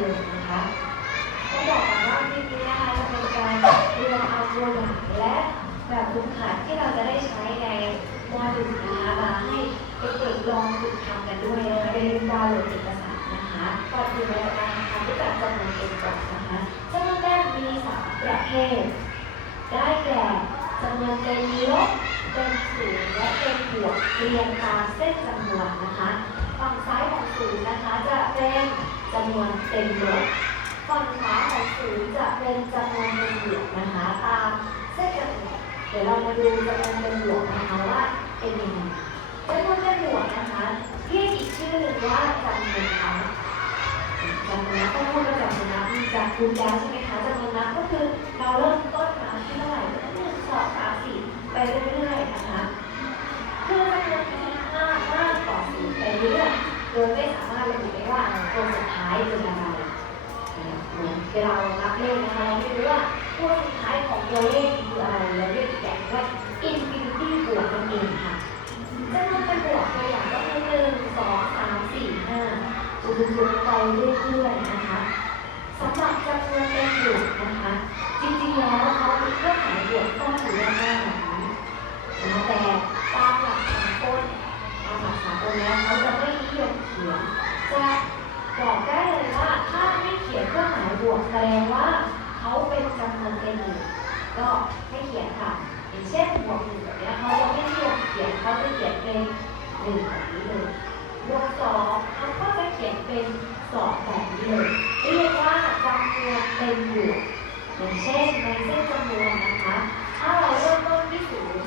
เลยนะคะต้องบอกก่อนว่าคลิปนี้นะคะจะเป็นการรวมเอาตัวอย่างและแบบฝึกหัดที่เราจะได้ใช้ในม .1 นะคะมาให้เด็กๆลองฝึกทำกันด้วยนะคะอย่าลืมดาวน์โหลดเอกสารนะคะก่อนอื่นเราจะทำรู้จักจำนวนเต็มก่อนนะคะจำนวนเต็มมีสามประเภทได้แก่จำนวนเต็มลบเต็มศูนย์และเต็มบวกเรียงตามเส้นจำนวนนะคะ ฝั่งซ้ายของศูนย์นะคะจะเป็น จำนวนเต็มหลบฝั่งขวาของศูนย์จะเป็นจำนวนเต็มบวกนะคะตามเส้นจำนวนเดี๋ยวเรามาดูจำนวนเต็มบวกนะคะว่าเป็นยังไงจำนวนเต็มบวกนะคะเรียกอีกชื่อหนึ่งว่าจำนวนนับจำนวนนับต้องพูดว่าจำนวนนับมีจากคูณแล้วใช่ไหมคะจำนวนนับก็คือเราเริ่มต้นมาที่เท่าไหร่หนึ่งสองสามสี่ไปเรื่อยๆนะคะคือจำนวนที่มามากต่อสี่ไปเรื่อยโดยไม่สามารถระบุได้ว่าตัวสุดายเป็นอะไรเหมือนเวลาเรานับเลขนะคะเราไม่รู้ว่าตัวสุดท้ายของตัวเลขคืออะไรเราเรียกอีกอย่างว่า infinity บวกนั่นเองค่ะจำนวนเป็นบวกตัวอย่างก็คือหนึ่งสองสามสี่ห้าจุดๆไปเรื่อยๆนะคะสำหรับจำนวนเต็มบวกนะคะ จริงๆแล้วเขามีเครื่องหมายบวกซ่อนอยู่ด้านหน้าแบบนี้นะแต่ตามหลักสากลตามหลักสากลแล้วเขาจะไม่นิยมเขียนจะ บอกได้เลยว่าถ้าไม่เขียนเครื่องหมายบวกแสดงว่าเขาเป็นจำนวนเต็มบวกก็ให้เขียนค่ะอย่างเช่นบวกหนึ่งแบบนี้เขาจะไม่นิยมเขียนเขาจะเขียนเป็นหนึ่งแบบนี้เลยบวกสองเขาก็จะเขียนเป็นสองแบบนี้เลยเรียกว่าจำนวนเป็นบวกอย่างเช่นในเส้นจำนวนนะคะ ถ้าเราเริ่มต้นที่ศูนย์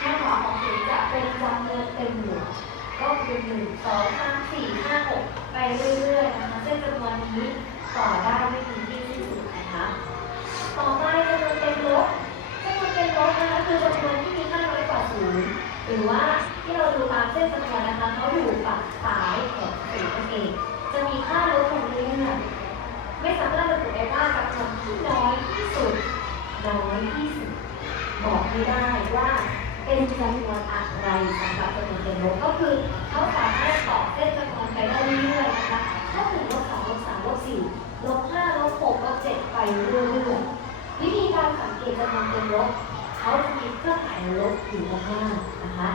ข้างขวาของศูนย์จะเป็นจำนวนเป็นบวก คือหนึ่งสองสามสี่ห้าหกไปเรื่อยๆนะคะเส้นจำนวนนี้ต่อได้ไม่มีที่สิ้นสุดนะคะ ต่อไปจำนวนเป็นลบจำนวนเป็นลบนะคะคือจำนวนที่มีค่าน้อยกว่าศูนย์หรือว่าที่เราดูตามเส้นจำนวนนะคะเขาอยู่ฝั่งซ้ายของศูนย์นั่นเองจะมีค่าลบอยู่เรื่อยๆไม่สามารถระบุได้ว่าจำนวนที่น้อยที่สุดน้อยที่สุดบอกไม่ได้ว่า เป็นจำนวนอะไรสำหรับจำนวนเป็นลบก็คือเขาสามารถต่อเส้นจำนวนไปได้เรื่อยๆนะคะถ้าถึงลบสองลบสามลบสี่ลบห้าลบหกลบเจ็ดไปเรื่อยๆวิธีการสังเกตจำนวนเป็นลบเขาจะมีเครื่องหมายลบอยู่ข้างหน้านะคะ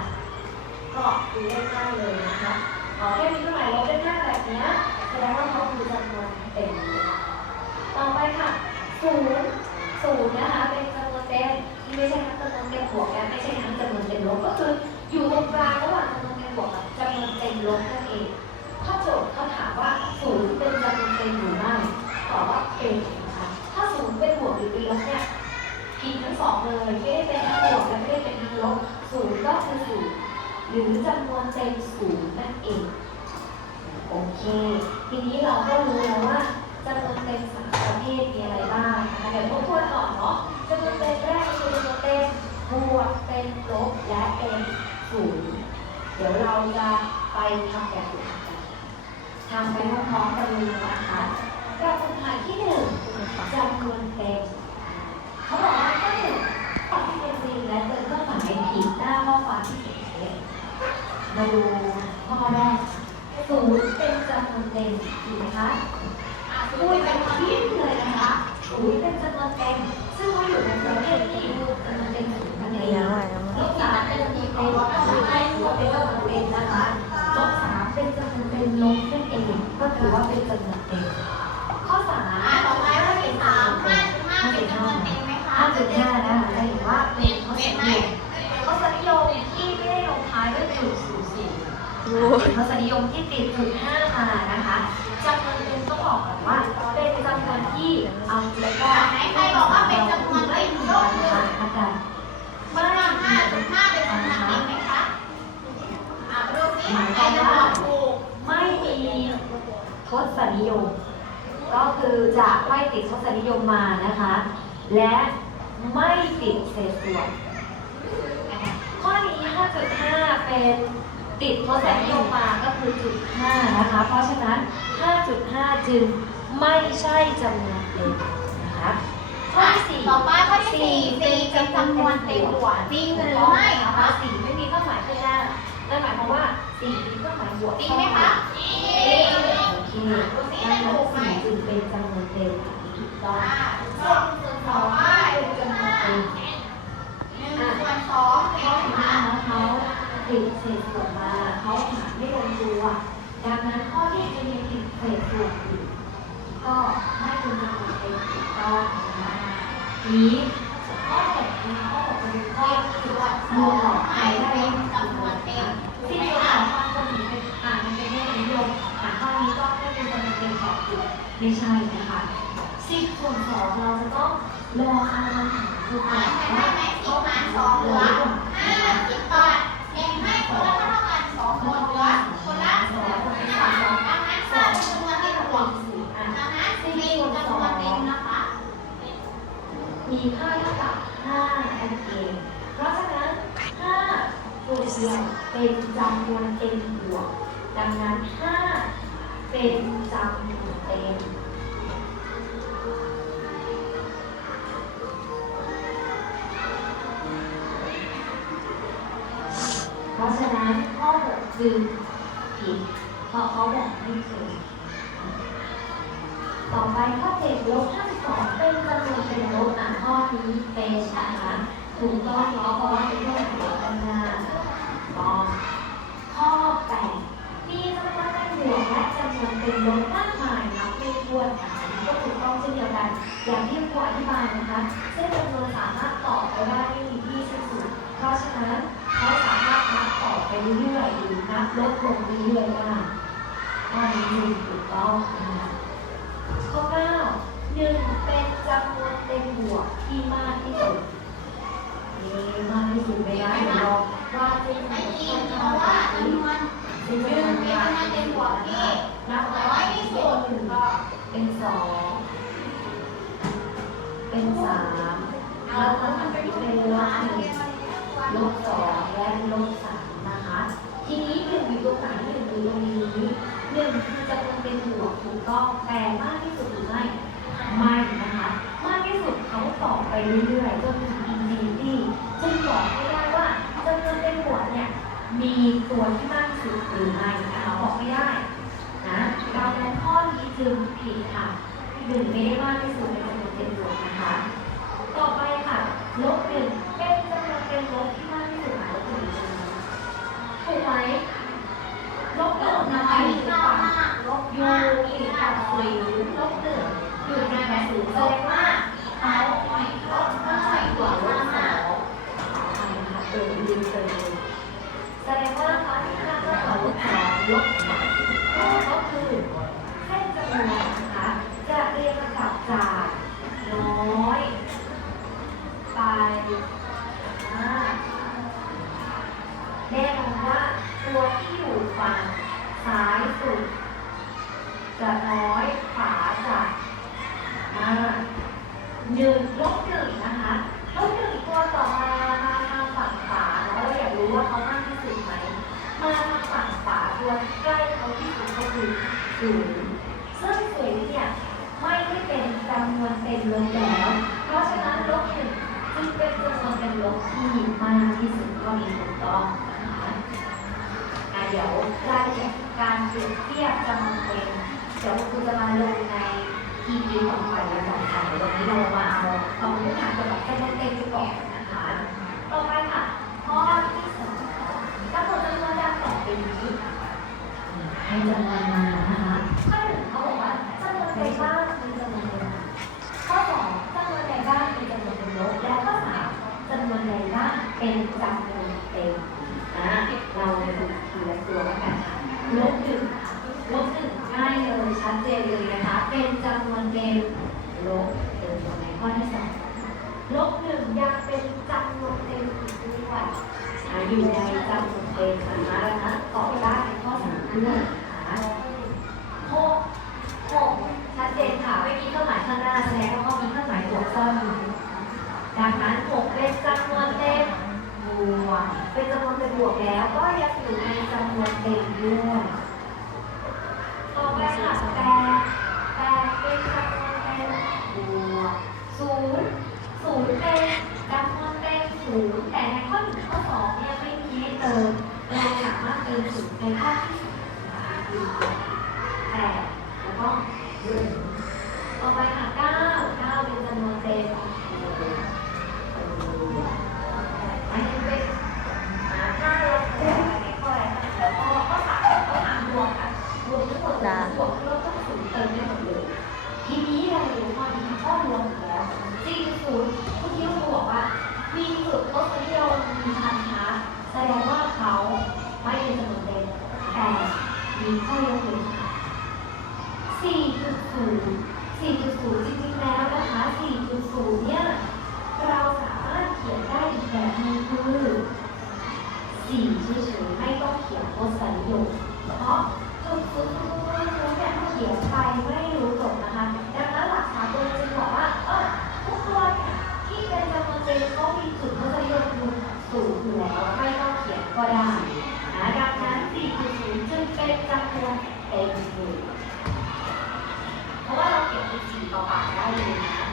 ก็ดูได้ง่ายเลยนะคะขอแค่มีเครื่องหมายลบได้หน้าแบบนี้แสดงว่าเขาคือจำนวนเต็มต่อไปค่ะศูนย์ศูนย์นะคะเป็นจำนวนเต็ม ไม่ใช่ทั้งจำนวนเต็มบวกและไม่ใช่ทั้งจำนวนเต็มลบก็คืออยู่ตรงกลางระหว่างจำนวนเต็มบวกกับจำนวนเต็มลบนั่นเองถ้าโจทย์เขาถามว่าศูนย์เป็นจำนวนเต็มหรือไม่ตอบว่าเป็นนะคะถ้าศูนย์เป็นบวกหรือเป็นลบเนี่ยผิดทั้งสองเลยไม่ได้เป็นทั้งบวกและไม่ได้เป็นทั้งลบศูนย์ก็คือศูนย์หรือจำนวนเต็มศูนย์นั่นเองโอเค ทีนี้เราก็รู้แล้วว่าจำนวนเต็มสามประเภทมีอะไรบ้างนะคะเดี๋ยวทบทวนก่อนเนาะ จำนวนเต็มแรกคือจำนวนเต็มบวกเป็นลบและเป็นศูนย์เดี๋ยวเราจะไปทำแบบฝึกหัดทำไปพร้อมๆกันเลยนะคะแบบฝึกหัดที่หนึ่งจำนวนเต็มเขาบอกว่าข้อหนึ่งตอบที่เป็นจริงและเจอเครื่องหมายผิดหน้าข้อความที่เขียนเท็จมาดูข้อแรกศูนย์เป็นจำนวนเต็มถูกไหมคะอะพูดไปความคิดเลยนะคะ ทศนิยมที่ติดจุดห้ามานะคะจำนวนเต็มต้องบอกก่อนว่า เป็นจำนวนที่เอาแล้วก็ไหนใครบอกว่าเป็นจำนวนเต็มยกมือนะคะอาจารย์เบอร์ห้าจุดห้าเป็นจำนวนเต็มไหมคะอะดูสิใครจะตอบถูกไม่มีทศนิยม ก็คือจะไม่ติดทศนิยมมานะคะ และไม่ติดเศษส่วนข้อนี้5.5เป็น ติดทศนิยมมาก็คือจุด5นะคะ เพราะฉะนั้น 5.5 จึงไม่ใช่จำนวนเต็มนะคะข้อที่ต่อไปข้อที่สี่สี่เป็นจำนวนเต็มบวกจริงหรือไม่นะนะคะคะสี่ไม่มีเครื่องหมายข้างหน้านั่นหมายความว่าสี่มีเครื่องหมายบวกจริงไหมคะจริงโอเคดังนั้นสี่จึงเป็นจำนวนเต็มอันนี้ถูกต้องอ่าส่วนส่วนสองว่าเป็นจำนวนเต็มหนึ่งส่วนสองเป็นข้อค่ะห้าเขาติดเศษส่วนมาเขาหาไม่ลงตัว ดังนั้นข้อที่จะมีติดเศษส่วนอยู่ก็ไม่ควรจะเป็นถูกต้องนะนี้ข้อหกมีข้อหกเป็นข้อที่ส่วนสรอวมงออกไปไม่ได้เป็นจำนวนเต็มที่ตัวของบามคนถึงเป็นอ่านมันเป็นเรื่องนิยมอ่านข้อนี้ก็ไม่เป็นจำนวนเต็มสองจุดไม่ใช่นะคะสิบส่วนสองเราจะต้องรอเอาคำถามดูก่ อ่า อน นได้ ว่า ไหมสิบหารสองเหลือห้าสิบบาทเองให้คนละเท่ากันสองคนเหลือคนละสองคนเป็นสามดังนั้นห้าเป็นจำนวนเต็มบวก อะ ดังนั้นสี่เป็นจำนวนเต็มนะคะ มีค่าเท่ากับ5นั่นเอง เพราะฉะนั้น5ตัวเดียวเป็นจำนวนเต็มบวก ดังนั้น 5 เป็นจำนวนเต็มเพราะฉะนั้นข้อ6จึงผิดเพราะเขาบอกไม่เคยต่อไปข้อเจ็ดลบ52เป็น ข้อนี้เป็นนะคะถูกต้องเพราะว่าเป็นเรื่องของด้านหน้าต้องข้อ8มีจำนวนเป็นบวกและจำนวนเป็นลบมากมายนับไม่ถ้วนค่ะก็ถูกต้องเช่นเดียวกัน อย่างที่ครูอธิบายนะคะเส้นจำนวนสามารถต่อไปได้ไม่มีที่สิ้นสุดเพราะฉะนั้นเขาสามารถนับต่อไปเรื่อยๆหรือนับลดลงเรื่อยๆได้ข้อนี้ถูกต้องนะคะข้อ9 หนึ่งเป็นจำนวนเต็มบวกที่มากที่สุดนี่มากที่สุดไม่ได้เดี๋ยวลองว่าดเป็นไม่จริงเพข้อราะว่านี้จำนวนหนึ่งเป็นจำนวนเต็มบวกที่นับน้อยที่สุดหนึ่งก็เป็นสองเป็นสามแล้วก็เป็นเป็นลบหนึ่งลบสองและลบสามนะคะ ทีนี้หนึ่งอยู่ตรงไหนหนึ่งอยู่ตรงนี้หนึ่งคือจำนวนเป็นบวกถูกต้องแต่มากที่สุดหรือไม่ ไม่นะคะมากที่สุดเขาต่อไปเรื่อยๆจนถึงอินฟินิตี้จึงบอกไม่ได้ว่าจำนวนเป็นบวกเนี่ยมีตัวที่มากที่สุดหรือไม่นะคะบอกไม่ได้นะดังนั้นข้อนี้จึงผิดค่ะหนึ่งไม่ได้มากที่สุดในจำนวนเป็นบวกนะคะ ต่อไปค่ะลบหนึ่งเป็นจำนวนเป็นลบที่มากที่สุดค่ะลบหนึ่งถูกไหมลบหนึ่งน้นะอคะยอยู่เก้าฝั่งห้าลบอยู่ห้าอีอีกกฝั่ฝั่งงสี่สี่ลบหนึ่ง อยู่ในแปดศูนย์แสลดงว่าห้าเขาไม่ลบน้อยกว่าลบห้าใช่ค่ะเออลืมไปเลยแสดงว่าเขาที่ห้าก็ต่อลบสองลบสามก็คือเส้นจำนวนนะคะจะเรียงลำดับจากน้อยไปมากแน่นอนว่าตัวที่อยู่ฝั่งซ้ายสุดจะน้อยขวาจาก ยืนลบหนึ่งนะคะลบหนึ่งตัวต่อมามาทางฝั่งขวาแล้วเราอยากรู้ว่าเขามากที่สุดไหมมาทางฝั่งขวาตัวใกล้เขาที่สุดก็คือศูนย์ซึ่งศูนย์เนี่ยไม่ได้เป็นจำนวนเต็มลบแล้ว เพราะฉะนั้นลบหนึ่งจึงเป็นจำนวนเป็นลบที่มากที่สุดก็มีถูกต้องนะคะเดี๋ยวรายละเอียดการเปรียบเทียบจำนวนเต็มเดี๋ยวคุณจะมาลงใน อไปและต่อไปวันนี้เรามาเอาเอาพื้นฐานเกี่ยวกับจำนวนเต็มก่อนนะคะ ต่อไปค่ะข้อที่สองกำหนดจำนวนดังต่อไปนี้ให้จำ นดังนั้นหกเป็นจำนวนเต็มบวก เป็นจำนวนเต็มบวกแล้ว ก็ยังอยู่ในจำนวนเต็มด้วยต่อไปค่ะแปดแปดเป็นจำนวนเต็มบวกศูนย์ศูนย์เป็นจำนวนเต็มศูนย์แต่ในข้อหนึ่งข้อสองเนี่ยไม่มีให้เติมเราสามารถเติมศูนย์ในข้อที่สองนะคะคือแปดแล้วก็หนึ่งต่อไปค่ะเก้าเก้าเป็นจำนวนเต็มอันนี้เป็นอ่าถ้าเราเติมไปในข้ออะไรคะแล้วก็ข้อสามข้อสามบวกค่ะบวกทั้งหมด บวกลบต้องศูนย์เติมได้หมดเลยทีนี้เราดูข้อนี้ข้อรวมแล้วจริงศูนย์เมื่อกี้เราบอกว่า มีจุดลบที่เรามีพันธะแสดงว่าเขาไม่เป็นจำนวนเต็มแต่มีข้อยกเว้นค่ะ4.0 4.0 จริงๆแล้วนะคะ 4.0 เนี่ย เราสามารถเขียนได้อีกแบบหนึงคือ4เฉยๆไม่ต้องเขียนทศนิยมเพราะจุดศูนย์ศูนย์ศูนย์ศูนย์เนี่ยเขียนไปไม่รู้จบนะคะ ดังนั้นหลักสากลจึงบอกว่า เออทุกตัวเนี่ยที่เป็นจำนวนเต็มเขามีจุดทศนิยมสูงอยู่แล้ว ไม่ต้องเขียน ก็ได้นะดังนั้น 4.0 จึงเป็นจำนวนเต็มเลยเพราะว่าเราเขียนเป็น4ต่อปากได้เลยนะคะ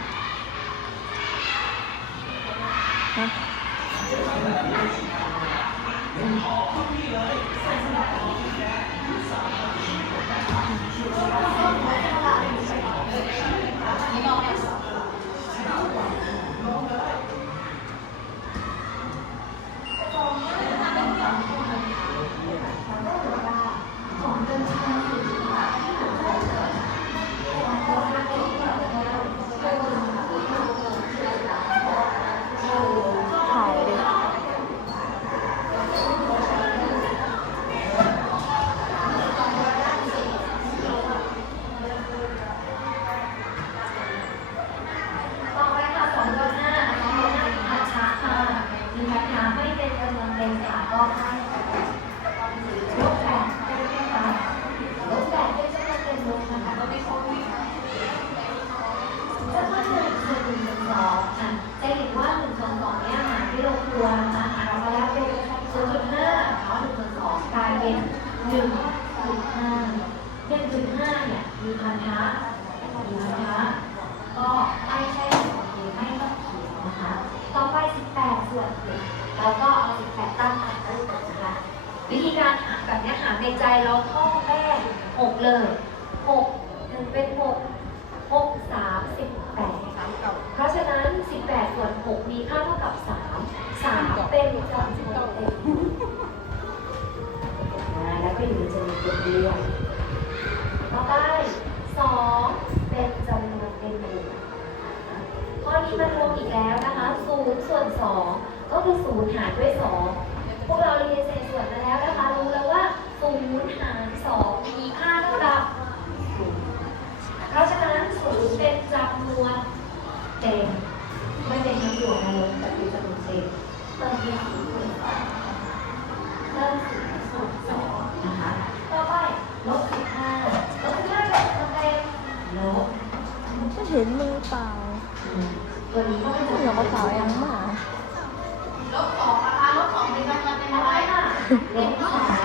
ถ่ายดิ ต่อไปค่ะสองต่อห้าสองต่อห้ามีพันธะค่ะมีพันธะไม่เป็นจำนวนเต็มค่ะก็ให้ลบแปดได้ไหมคะลบแปดเป็นจำนวนเต็มลบนะคะก็ไม่ครบจำนวนหนึ่งคือหนึ่งส่วนสองอะจะเห็นว่าหนึ่งส่วนสองเนี่ยหารที่ลงตัวนะคะหารออกมาแล้วเป็นศูนย์จุดห้าเนาะหนึ่งส่วนสองกลาย เป็นหนึ่งจุดห้าหนึ่งจุดห้าเนี่ยมีพันธะมีพันธะก็ไม่ใช่ของเอไม่ต้องเขียนนะคะ ต่อไป18ส่วนหนึ่งเราก็เอา18ตั้งหารรูปนะคะ วิธีการหาแบบนี้หารในใจเราท่องแม่6เลย6 1เป็น6 6 3 18เพราะฉะนั้น18ส่วน6มีค่าเท่ากับ3 3เป็นจำนวนเต็ม อ่าแล้วก็อยู่นจำนวนต็มด้วยต่อไปสองเป็นจำนวนเต็มบวกข้อนี้มันรวมอีกแล้วนะคะศูนย์ส่วนสองก็คือศูนย์หารด้วยสองพวกเราเรียนเศษส่วนมาแล้วนะคะ รู้แล้วว่าศูนย์หารสองมีค่าเท่ากับเพราะฉะนั้นศูนย์เป็นจำนวนเต็มไม่เป็นจำนวนอะไรแต่เป็นจำนวนเต็มเติมที่ศูนย์ส่วนสองเติมศูนย์ส่วนสองนะคะ ต่อไปลบสิบห้าลบสิบห้าเป็นจำนวนเต็มลบ ฉันเห็นมือเปล่า ตัวนี้ก็ เป็นเหลือกระเป๋ายังหมาลบสองนะคะลบสองเป็นจำนวนเต็มต่ออะไปไรค่ะ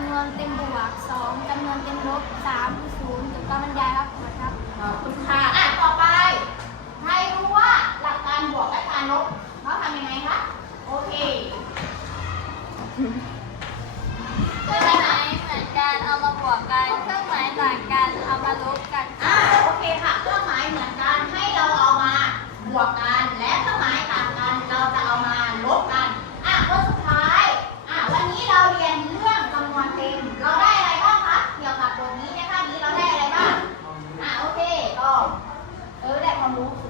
ำนวนเต็มบวกสองจำนวนเต็นลบสามศูนย์ถูกต้องบรรยายครับคุณครับ ขอบคุณค่ะอะ ต่อไป ใครรู้ว่าหลักการบวกและการลบเขาทำยังไงคะ โอเคเครื่องหมายเหมือนกันเอามาบวกกัน เครื่องหมายต่างกันเอามาลบกัน อะโอเคค่ะ เครื่องหมายเหมือนกันให้เราเอามาบวกกัน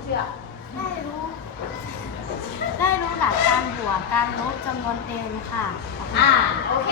ชื่อ ได้รู้ ได้รู้หลักการบวกการลบจำนวนเต็มค่ะ อ่า โอเค